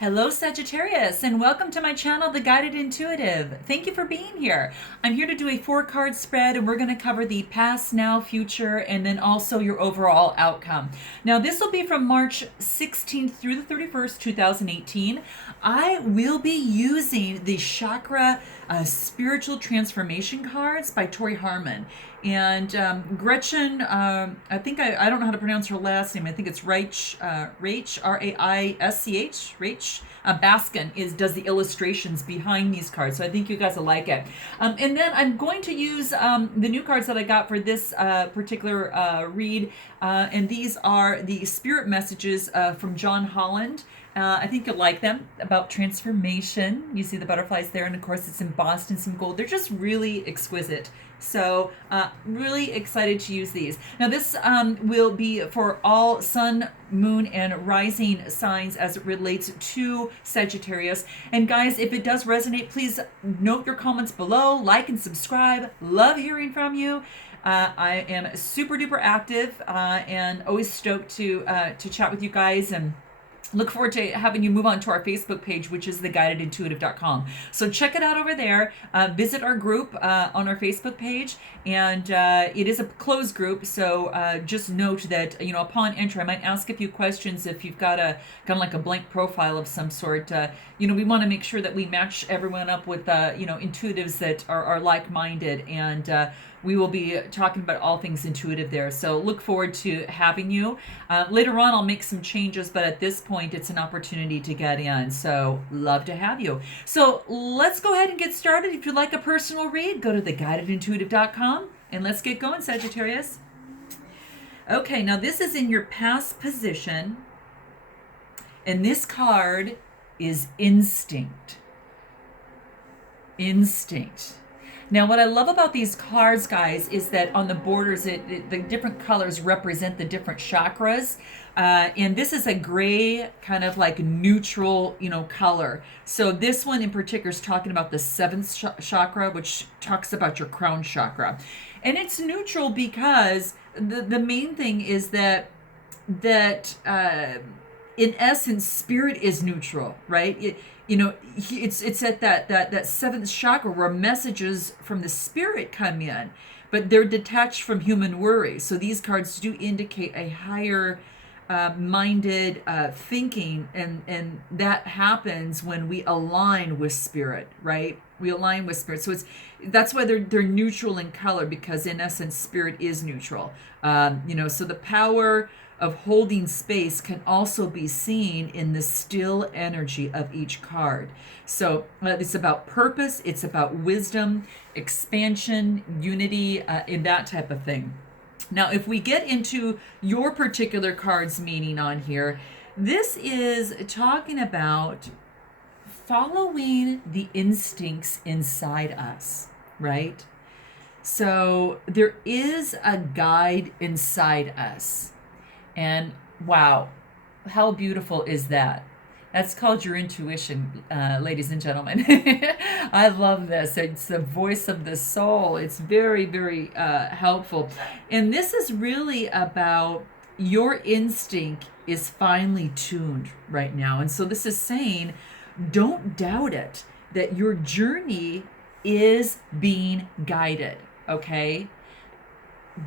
Hello, Sagittarius, and welcome to my channel, The Guided Intuitive. Thank you for being here. I'm here to do a 4-card spread, and we're going to cover the past, now, future, and then also your overall outcome. Now, this will be from March 16th through the 31st, 2018. I will be using the Chakra Spiritual Transformation cards by Tori Harmon. And Gretchen, I think I don't know how to pronounce her last name. I think it's Rach, Raisch, Rach Baskin does the illustrations behind these cards. So I think you guys will like it. And then I'm going to use the new cards that I got for this particular read. And these are the spirit messages from John Holland. I think you'll like them, about transformation. You see the butterflies there, and of course it's embossed in some gold. They're just really exquisite. So really excited to use these. Now this will be for all sun, moon, and rising signs as it relates to Sagittarius. And guys, if it does resonate, please note your comments below, like and subscribe. Love hearing from you. I am super duper active and always stoked to chat with you guys, and look forward to having you move on to our Facebook page, which is theguidedintuitive.com. So check it out over there. Visit our group on our Facebook page, and it is a closed group. So just note that upon entry, I might ask a few questions if you've got a kind of like a blank profile of some sort. We want to make sure that we match everyone up with intuitives that are like-minded, and we will be talking about all things intuitive there. So look forward to having you. Later on, I'll make some changes, but at this point, it's an opportunity to get in. So love to have you. So let's go ahead and get started. If you'd like a personal read, go to theguidedintuitive.com, and let's get going, Sagittarius. Okay, now this is in your past position, and this card is instinct. Instinct. Now, what I love about these cards, guys, is that on the borders, the different colors represent the different chakras. And this is a gray, kind of like neutral, color. So this one in particular is talking about the seventh chakra, which talks about your crown chakra. And it's neutral because the main thing is that in essence, spirit is neutral, right? It's at that seventh chakra where messages from the spirit come in, but they're detached from human worry. So these cards do indicate a higher minded thinking, and that happens when we align with spirit, right? We align with spirit. So that's why they're neutral in color, because in essence, spirit is neutral. So the power of holding space can also be seen in the still energy of each card. So it's about purpose, it's about wisdom, expansion, unity, and that type of thing. Now, if we get into your particular card's meaning on here, this is talking about following the instincts inside us, right? So there is a guide inside us. And wow, how beautiful is that? That's called your intuition, ladies and gentlemen. I love this. It's the voice of the soul. It's very, very helpful. And this is really about your instinct is finely tuned right now. And so this is saying, don't doubt it, that your journey is being guided, okay?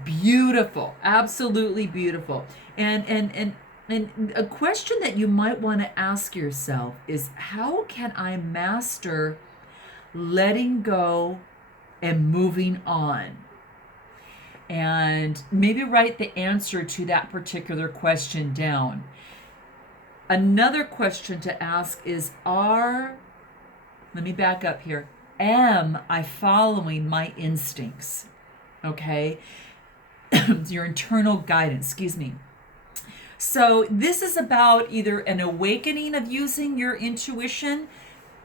Beautiful, absolutely beautiful. And a question that you might want to ask yourself is, how can I master letting go and moving on? And maybe write the answer to that particular question down. Another question to ask is, let me back up here. Am I following my instincts? Okay? Your internal guidance, excuse me. So this is about either an awakening of using your intuition,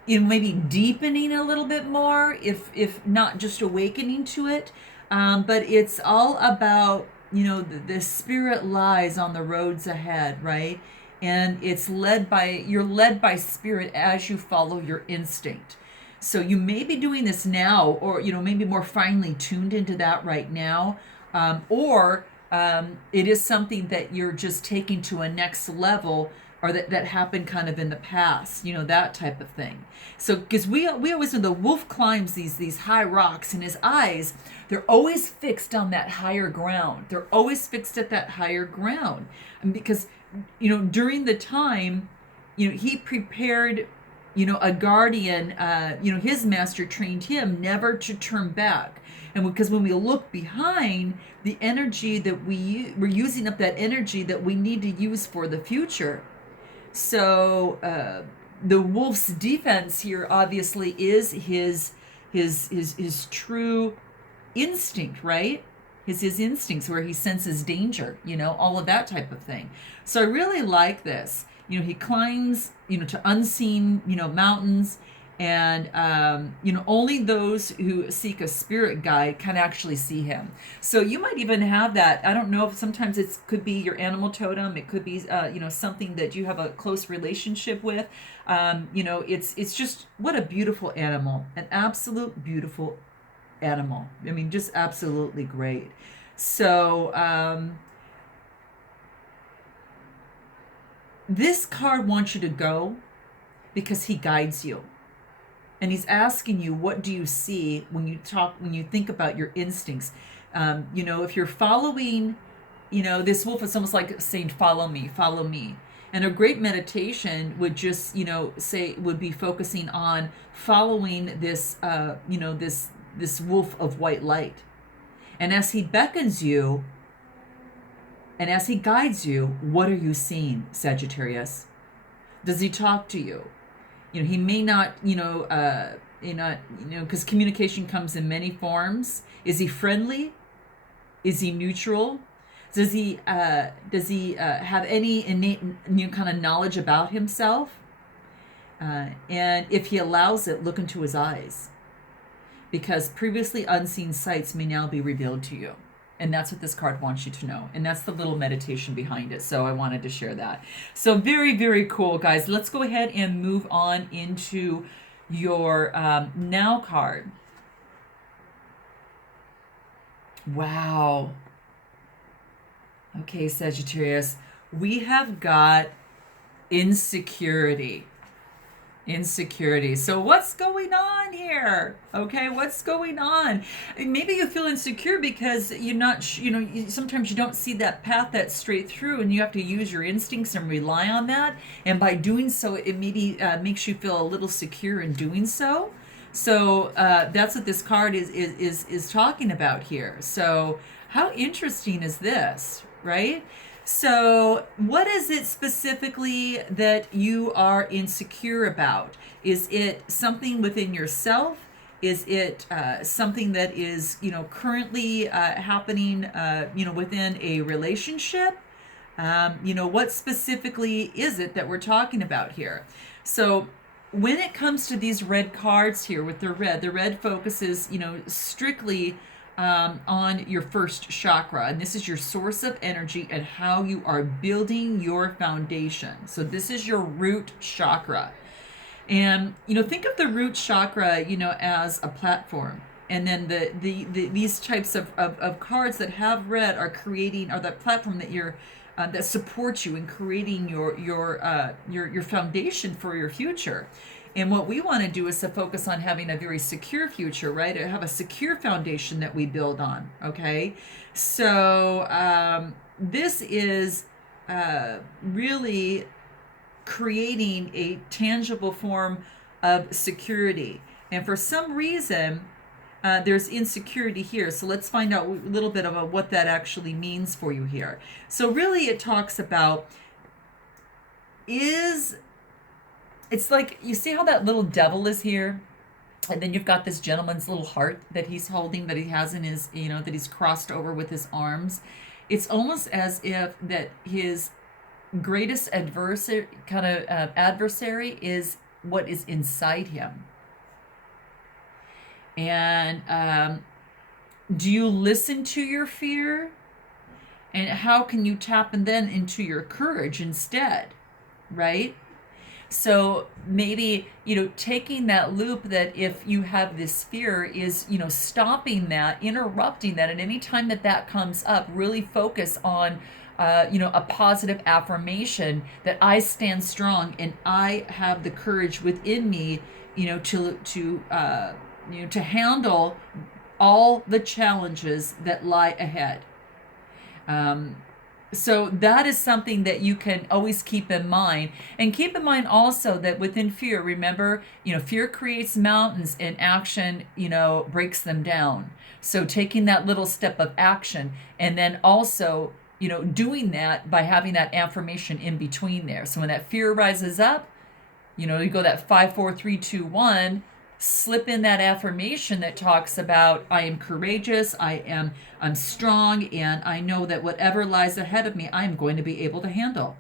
maybe deepening a little bit more, if not just awakening to it. But it's all about, the spirit lies on the roads ahead, right? And you're led by spirit as you follow your instinct. So you may be doing this now, or, maybe more finely tuned into that right now. Or it is something that you're just taking to a next level or that happened kind of in the past, that type of thing. So because we always know the wolf climbs these high rocks, and his eyes, they're always fixed on that higher ground. They're always fixed at that higher ground. And because during the time, he prepared, a guardian, his master trained him never to turn back. And because when we look behind, the energy that we're using up that energy that we need to use for the future. So the wolf's defense here obviously is his true instinct, right? His instincts, where he senses danger, all of that type of thing. So I really like this. He climbs, to unseen, mountains, and only those who seek a spirit guide can actually see him. So you might even have that. I don't know if sometimes it could be your animal totem. It could be something that you have a close relationship with. It's just, what a beautiful animal, an absolute beautiful animal. I mean, just absolutely great. So this card wants you to go because he guides you. And he's asking you, what do you see when you think about your instincts? If you're following, this wolf is almost like saying, follow me, follow me. And a great meditation would just, would be focusing on following this, this wolf of white light. And as he beckons you, and as he guides you, what are you seeing, Sagittarius? Does he talk to you? He may not, because communication comes in many forms. Is he friendly? Is he neutral? Does he have any innate kind of knowledge about himself? And if he allows it, look into his eyes, because previously unseen sights may now be revealed to you. And that's what this card wants you to know. And that's the little meditation behind it. So I wanted to share that. So very, very cool, guys. Let's go ahead and move on into your now card. Wow. Okay, Sagittarius. We have got insecurity. So what's going on here? Okay, what's going on? Maybe you feel insecure because you're not, sometimes you don't see that path that's straight through, and you have to use your instincts and rely on that. And by doing so, it maybe makes you feel a little secure in doing so. So that's what this card is talking about here. So how interesting is this, right? So what is it specifically that you are insecure about? Is it something within yourself? Is it something that is, currently happening, within a relationship? What specifically is it that we're talking about here? So when it comes to these red cards here with the red focuses, strictly on your first chakra, and this is your source of energy and how you are building your foundation. So this is your root chakra, and think of the root chakra as a platform, and then these types of cards that have red are that platform that you're that supports you in creating your foundation for your future. And what we want to do is to focus on having a very secure future, right? To have a secure foundation that we build on, okay? So this is really creating a tangible form of security. And for some reason, there's insecurity here. So let's find out a little bit about what that actually means for you here. So really it talks about it's like, you see how that little devil is here? And then you've got this gentleman's little heart that he's holding, that he has in his, that he's crossed over with his arms. It's almost as if that his greatest adversary is what is inside him. And do you listen to your fear? And how can you tap then into your courage instead, right? So maybe, taking that loop that if you have this fear is, stopping that, interrupting that. And any time that comes up, really focus on a positive affirmation that I stand strong and I have the courage within me, to handle all the challenges that lie ahead. So that is something that you can always keep in mind. And keep in mind also that within fear, remember, fear creates mountains and action, breaks them down. So taking that little step of action and then also, doing that by having that affirmation in between there. So when that fear rises up, you go that 5, 4, 3, 2, 1, slip in that affirmation that talks about I am courageous, I'm strong, and I know that whatever lies ahead of me, I'm going to be able to handle.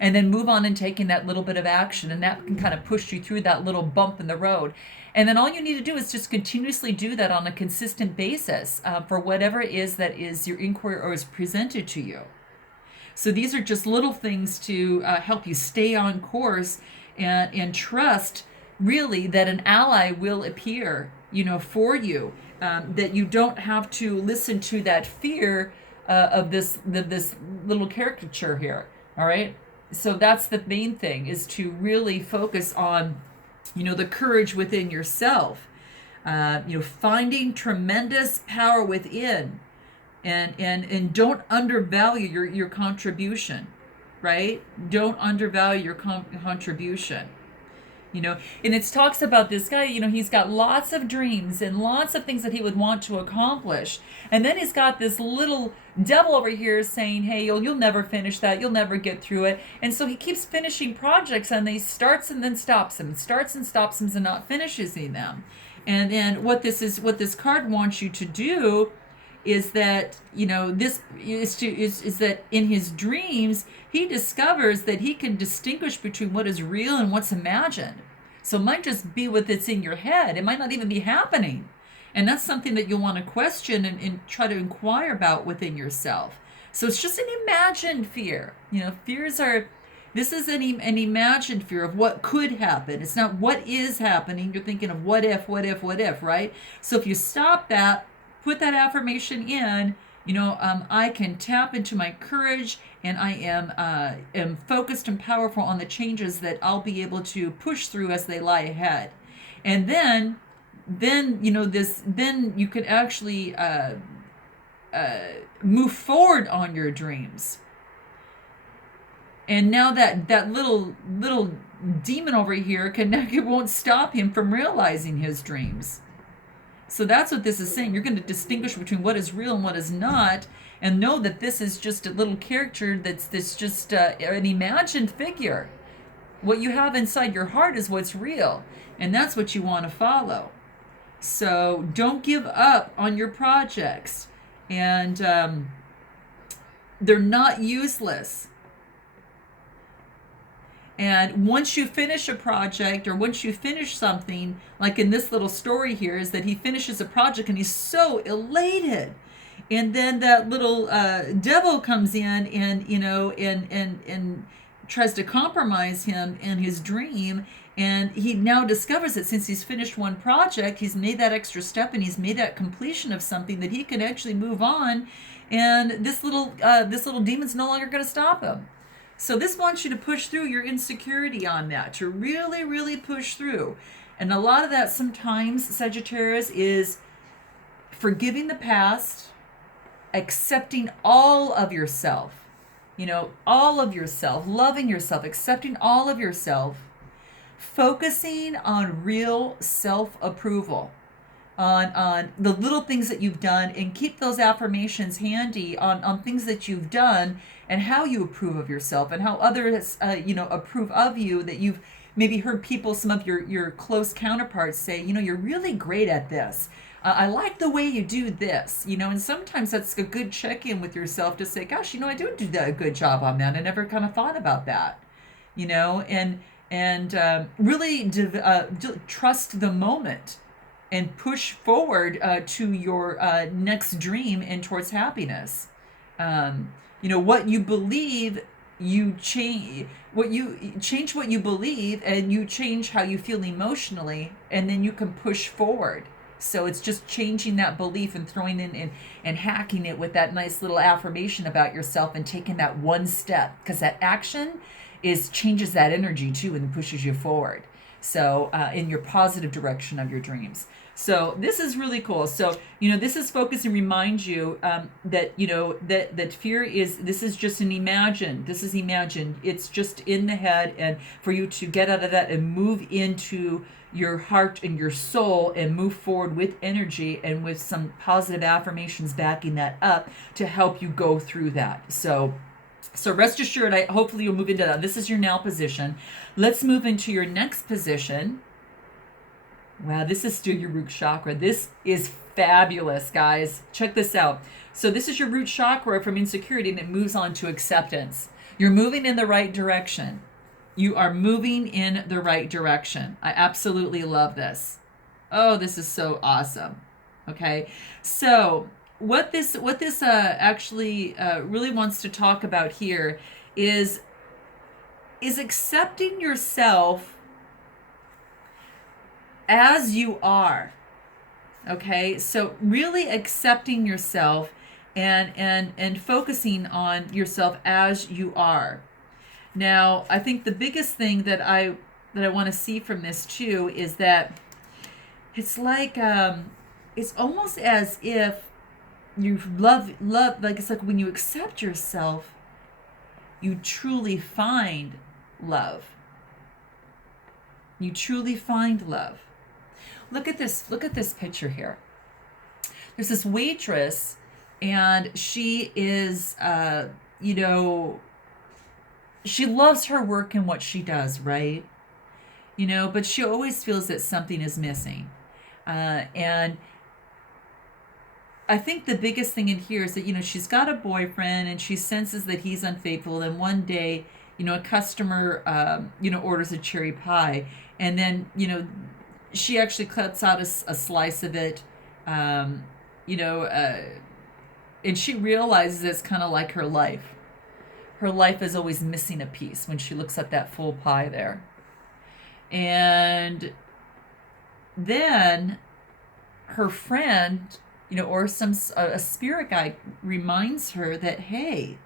And then move on and taking that little bit of action, and that can kind of push you through that little bump in the road. And then all you need to do is just continuously do that on a consistent basis for whatever it is that is your inquiry or is presented to you. So these are just little things to help you stay on course and trust really that an ally will appear, for you, that you don't have to listen to that fear of this little caricature here. All right. So that's the main thing, is to really focus on, the courage within yourself, finding tremendous power within, and don't undervalue your contribution, right? Don't undervalue your contribution. And it talks about this guy, he's got lots of dreams and lots of things that he would want to accomplish. And then he's got this little devil over here saying, hey, you'll never finish that. You'll never get through it. And so he keeps finishing projects, and he starts and then stops him, starts and stops him, and not finishes them. And then what this card wants you to do is that, this is that in his dreams, he discovers that he can distinguish between what is real and what's imagined. So it might just be what's in your head. It might not even be happening. And that's something that you'll want to question and try to inquire about within yourself. So it's just an imagined fear. This is an imagined fear of what could happen. It's not what is happening. You're thinking of what if, right? So if you stop that, put that affirmation in, I can tap into my courage, and I am focused and powerful on the changes that I'll be able to push through as they lie ahead. And then you can actually move forward on your dreams. And now that little demon over here it won't stop him from realizing his dreams. So that's what this is saying. You're going to distinguish between what is real and what is not, and know that this is just a little character that's just an imagined figure. What you have inside your heart is what's real, and that's what you want to follow. So don't give up on your projects, and they're not useless. And once you finish a project, or once you finish something, like in this little story here, is that he finishes a project and he's so elated. And then that little devil comes in and tries to compromise him in his dream. And he now discovers that since he's finished one project, he's made that extra step and he's made that completion of something, that he can actually move on. And this little demon's no longer going to stop him. So this wants you to push through your insecurity on that, to really, really push through. And a lot of that sometimes, Sagittarius, is forgiving the past, accepting all of yourself, all of yourself, loving yourself, accepting all of yourself, focusing on real self-approval, on the little things that you've done, and keep those affirmations handy on things that you've done and how you approve of yourself and how others, approve of you, that you've maybe heard people, some of your close counterparts say, you're really great at this. I like the way you do this, and sometimes that's a good check-in with yourself to say, gosh, I do a good job on that. I never kind of thought about that, and really trust the moment and push forward to your next dream and towards happiness. What you believe, you change. What you believe, and you change how you feel emotionally, and then you can push forward. So it's just changing that belief and throwing in and hacking it with that nice little affirmation about yourself and taking that one step, because that action is changes that energy too and pushes you forward. So in your positive direction of your dreams. So this is really cool. So, this is focus and remind you that, that fear this is just this is imagined. It's just in the head, and for you to get out of that and move into your heart and your soul and move forward with energy and with some positive affirmations backing that up to help you go through that. So rest assured, hopefully you'll move into that. This is your now position. Let's move into your next position. Wow, this is still your root chakra. This is fabulous, guys. Check this out. So this is your root chakra from insecurity, and it moves on to acceptance. You're moving in the right direction. You are moving in the right direction. I absolutely love this. Oh, this is so awesome. Okay, so what this actually really wants to talk about here is accepting yourself as you are. Okay, so really accepting yourself and focusing on yourself as you are. Now, I think the biggest thing that I want to see from this too is that it's like it's almost as if you love, like it's like when you accept yourself, you truly find love. You truly find love. Look at this picture here. There's this waitress, and she is she loves her work and what she does, right? But she always feels that something is missing. And I think the biggest thing in here is that, she's got a boyfriend and she senses that he's unfaithful. And one day, a customer, orders a cherry pie. And then, she actually cuts out a slice of it, and she realizes it's kind of like her life. Her life is always missing a piece when she looks at that full pie there. And then her friend, or a spirit guide reminds her that, hey,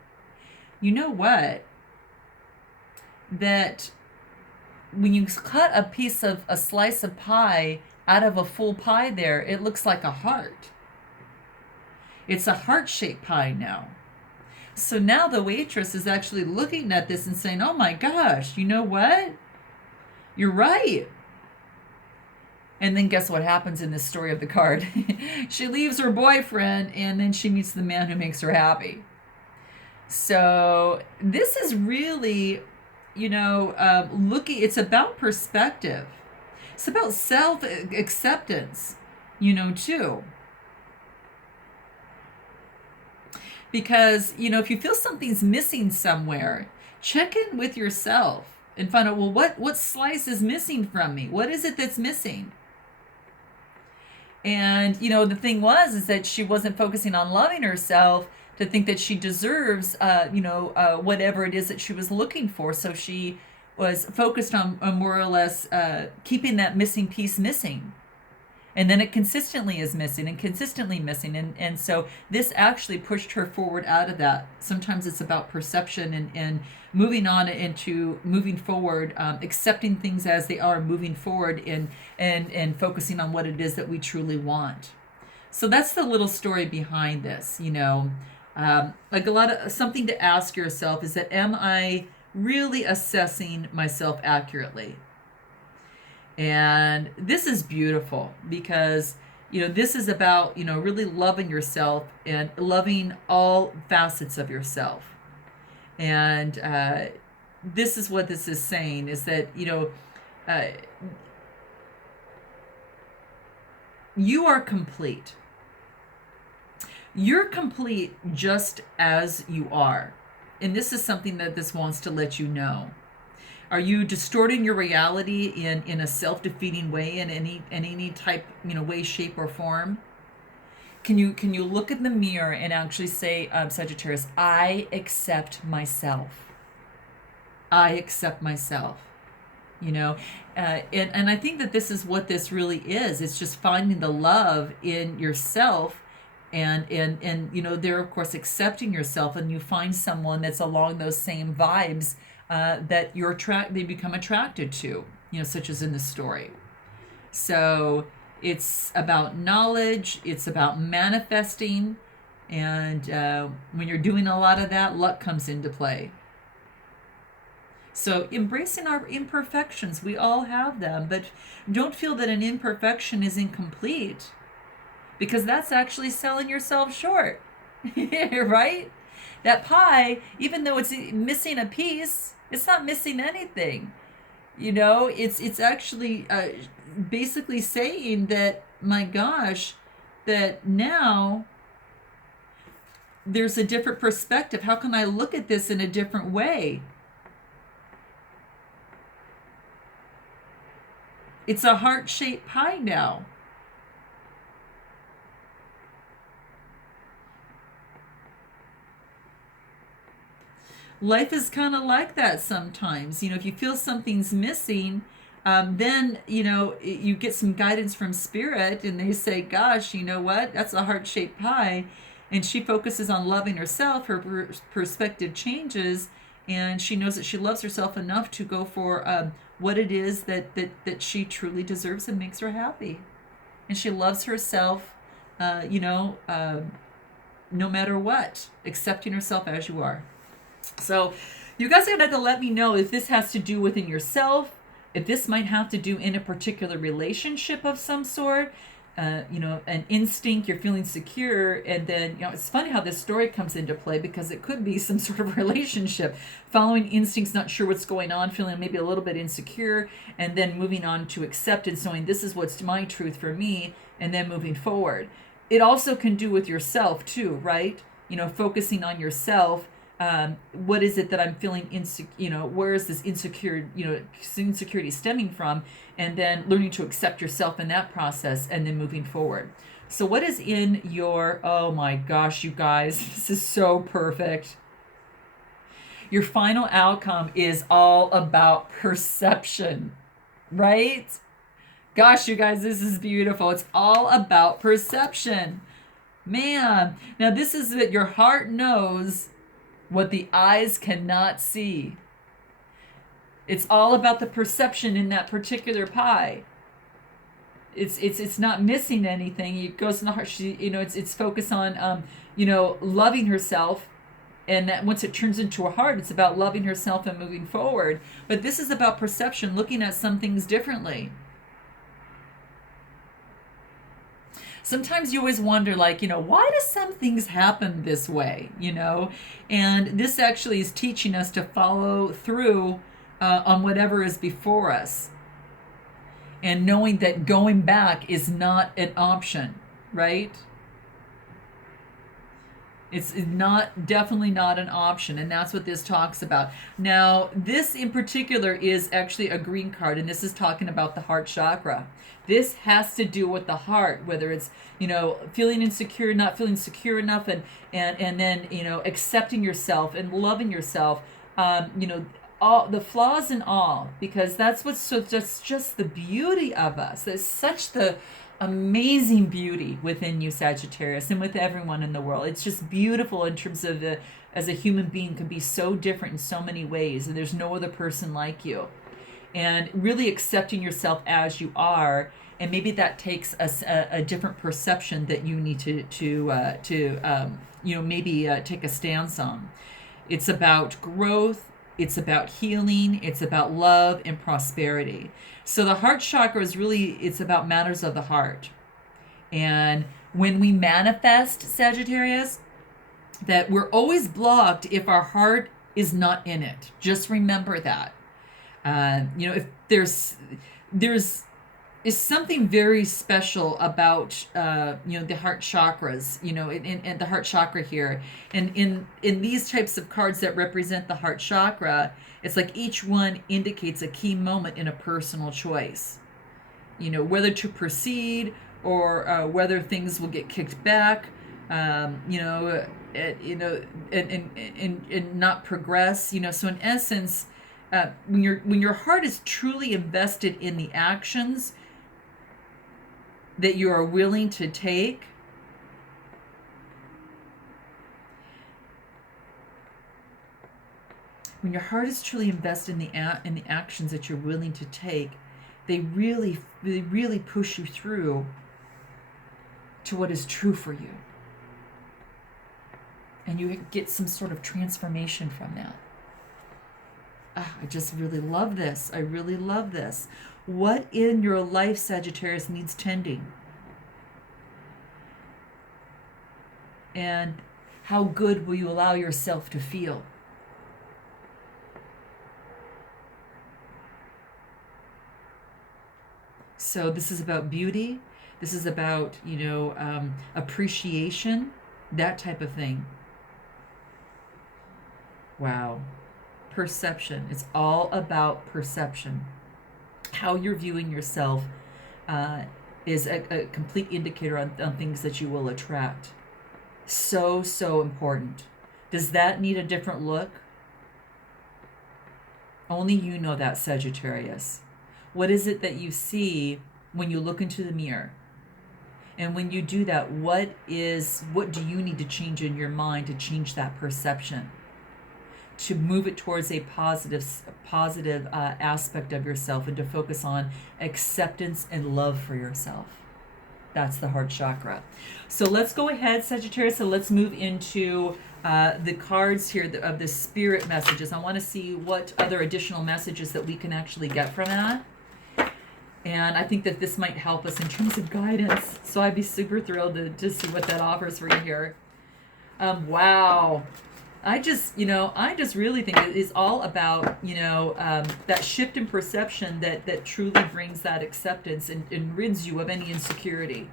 you know what? That when you cut a slice of pie out of a full pie there, it looks like a heart. It's a heart-shaped pie now. So now the waitress is actually looking at this and saying, oh my gosh, you know what? You're right. And then guess what happens in this story of the card? She leaves her boyfriend, and then she meets the man who makes her happy. So this is really, it's about perspective. It's about self-acceptance, too. Because, if you feel something's missing somewhere, check in with yourself and find out, well, what slice is missing from me? What is it that's missing? And, the thing is that she wasn't focusing on loving herself to think that she deserves, whatever it is that she was looking for. So she was focused on more or less keeping that missing piece missing. And then it consistently is missing and consistently missing. And so this actually pushed her forward out of that. Sometimes it's about perception and moving on into moving forward, accepting things as they are, moving forward and focusing on what it is that we truly want. So that's the little story behind this, like something to ask yourself is that, am I really assessing myself accurately? And this is beautiful because, this is about, really loving yourself and loving all facets of yourself. And this is what this is saying is that, you are complete. You're complete just as you are. And this is something that this wants to let you know. Are you distorting your reality in a self-defeating way in any type, way, shape, or form? Can you look in the mirror and actually say, Sagittarius, I accept myself. I accept myself. you know. And I think that this is what this really is. It's just finding the love in yourself, and you know, they're of course accepting yourself, and you find someone that's along those same vibes, that they become attracted to, you know, such as in the story. So it's about knowledge, it's about manifesting, and when you're doing a lot of that, luck comes into play. So embracing our imperfections, we all have them, but don't feel that an imperfection is incomplete, because that's actually selling yourself short. Right? That pie, even though it's missing a piece, it's not missing anything. You know, it's actually basically saying that, my gosh, that now there's a different perspective. How can I look at this in a different way? It's a heart-shaped pie now. Life is kind of like that sometimes. You know, if you feel something's missing, then, you know, you get some guidance from spirit, and they say, gosh, you know what? That's a heart-shaped pie. And she focuses on loving herself. Her perspective changes, and she knows that she loves herself enough to go for what it is that she truly deserves and makes her happy. And she loves herself, you know, no matter what, accepting herself as you are. So you guys are going to have to let me know if this has to do within yourself, if this might have to do in a particular relationship of some sort, you know, an instinct, you're feeling secure. And then, you know, it's funny how this story comes into play, because it could be some sort of relationship, following instincts, not sure what's going on, feeling maybe a little bit insecure, and then moving on to acceptance, knowing this is what's my truth for me, and then moving forward. It also can do with yourself too, right? You know, focusing on yourself. What is it that I'm feeling insecure? You know, where is this insecurity stemming from? And then learning to accept yourself in that process, and then moving forward. So what is in your, oh my gosh, you guys, this is so perfect. Your final outcome is all about perception, right? Gosh, you guys, this is beautiful. It's all about perception. Man, now this is that your heart knows what the eyes cannot see. It's all about the perception in that particular pie. It's not missing anything. It goes in the heart. It's focused on loving herself, and that once it turns into a heart, it's about loving herself and moving forward. But this is about perception, looking at some things differently. Sometimes you always wonder, like, why do some things happen this way, And this actually is teaching us to follow through on whatever is before us. And knowing that going back is not an option, right? It's definitely not an option, and that's what this talks about. Now, this in particular is actually a green card, and this is talking about the heart chakra. This has to do with the heart, whether it's, feeling insecure, not feeling secure enough, and then, accepting yourself and loving yourself, all the flaws and all, because that's just the beauty of us. There's such the amazing beauty within you, Sagittarius, and with everyone in the world. It's just beautiful in terms of as a human being can be so different in so many ways, and there's no other person like you. And really accepting yourself as you are, and maybe that takes a different perception that you need to take a stance on. It's about growth. It's about healing. It's about love and prosperity. So the heart chakra is it's about matters of the heart. And when we manifest, Sagittarius, that we're always blocked if our heart is not in it. Just remember that. If there's is something very special about the heart chakras, in the heart chakra here, and in these types of cards that represent the heart chakra, it's like each one indicates a key moment in a personal choice, whether to proceed or whether things will get kicked back, and not progress, so in essence, when your heart is truly invested in the actions that you are willing to take, when your heart is truly invested in the actions that you're willing to take, they really push you through to what is true for you, and you get some sort of transformation from that. I just really love this. I really love this. What in your life, Sagittarius, needs tending? And how good will you allow yourself to feel? So this is about beauty. This is about, appreciation, that type of thing. Wow. Perception. It's all about perception. How you're viewing yourself is a complete indicator on things that you will attract. So, so important. Does that need a different look? Only you know that, Sagittarius. What is it that you see when you look into the mirror? And when you do that, what do you need to change in your mind to change that perception? To move it towards a positive aspect of yourself, and to focus on acceptance and love for yourself. That's the heart chakra. So let's go ahead, Sagittarius. So let's move into the cards here of the spirit messages. I want to see what other additional messages that we can actually get from that. And I think that this might help us in terms of guidance. So I'd be super thrilled to see what that offers for you here. Wow. I just really think it is all about, that shift in perception that truly brings that acceptance and rids you of any insecurity.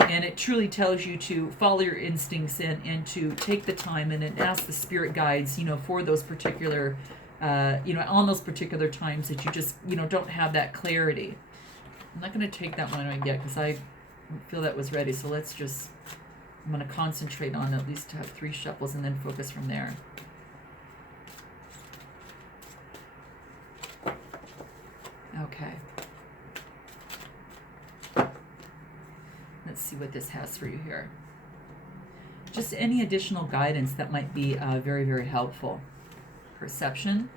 And it truly tells you to follow your instincts and to take the time and ask the spirit guides, for those particular, on those particular times that you just, don't have that clarity. I'm not going to take that one yet because I feel that was ready. So I'm going to concentrate on at least have 3 shuffles and then focus from there. Okay. Let's see what this has for you here. Just any additional guidance that might be very, very helpful. Perception.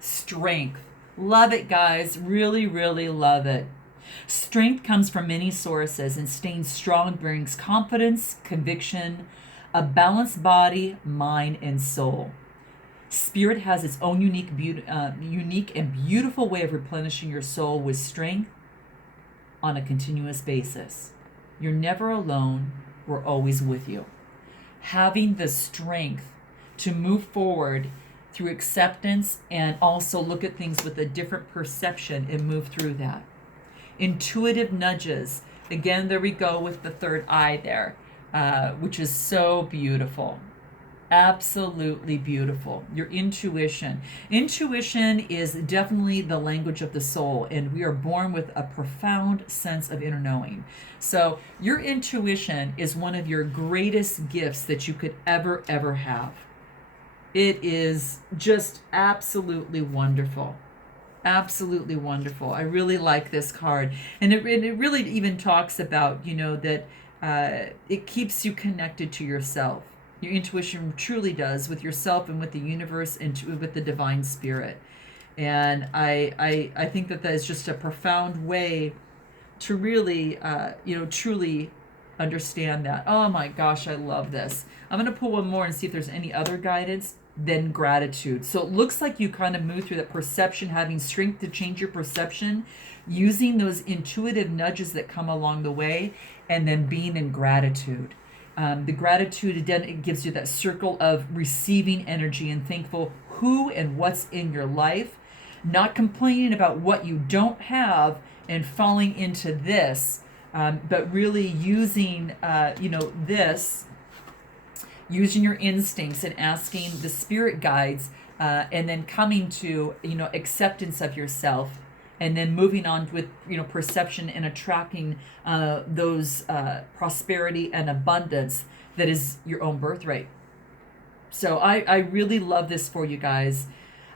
Strength. Love it, guys. Really, really love it. Strength comes from many sources, and staying strong brings confidence, conviction, a balanced body, mind, and soul. Spirit has its own unique and beautiful way of replenishing your soul with strength on a continuous basis. You're never alone. We're always with you. Having the strength to move forward through acceptance and also look at things with a different perception and move through that. Intuitive nudges. Again, there we go with the third eye there, which is so beautiful. Absolutely beautiful. Your intuition. Intuition is definitely the language of the soul, and we are born with a profound sense of inner knowing. So your intuition is one of your greatest gifts that you could ever have. It is just absolutely wonderful. Absolutely wonderful. I really like this card. And it really even talks about, that it keeps you connected to yourself. Your intuition truly does, with yourself and with the universe and with the divine spirit. And I think that is just a profound way to really, truly understand that. Oh my gosh, I love this. I'm going to pull one more and see if there's any other guidance. Then gratitude. So it looks like you kind of move through that perception, having strength to change your perception, using those intuitive nudges that come along the way, and then being in gratitude. The gratitude, again, it gives you that circle of receiving energy and thankful who and what's in your life, not complaining about what you don't have and falling into this, but really using, this, using your instincts and asking the spirit guides, and then coming to, acceptance of yourself, and then moving on with, perception and attracting those prosperity and abundance that is your own birthright. So I really love this for you guys.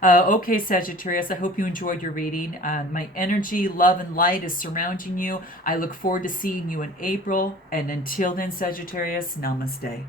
Okay, Sagittarius, I hope you enjoyed your reading. My energy, love, and light is surrounding you. I look forward to seeing you in April. And until then, Sagittarius, namaste.